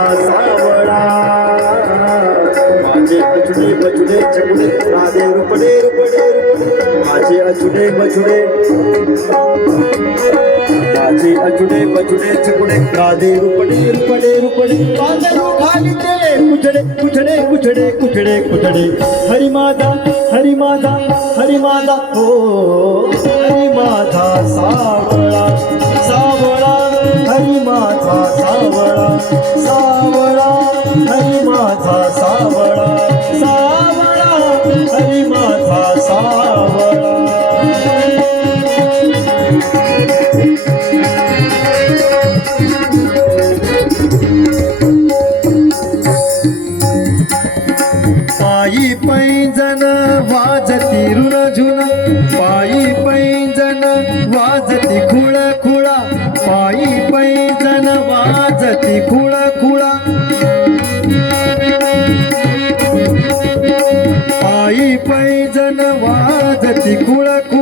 सावळा माझे अचुडे बचुडे चकुडे राधे रुपडे रुपडे रुपडे माझे अचुडे बचुडे माझे अचुडे बचुडे चकुडे राधे रुपडे रुपडे रुपडे पांघरू खाली तेले कुचडे कुचडे कुचडे कुचडे कुचडे हरी माझा हरी माझा हरी माझा हो हरी माझा सावळा सावळा हरी माझा सावळा सावळा हरी माझा सावळा सावळा हरी माझा सावळा पायी पैंजन वाजती रुणझुण पायी पैंजन वाजती खुळ खुळा पायी पैंजन वाजती खुळ खुळा पायी पैंजन वाजती खुळ खुळा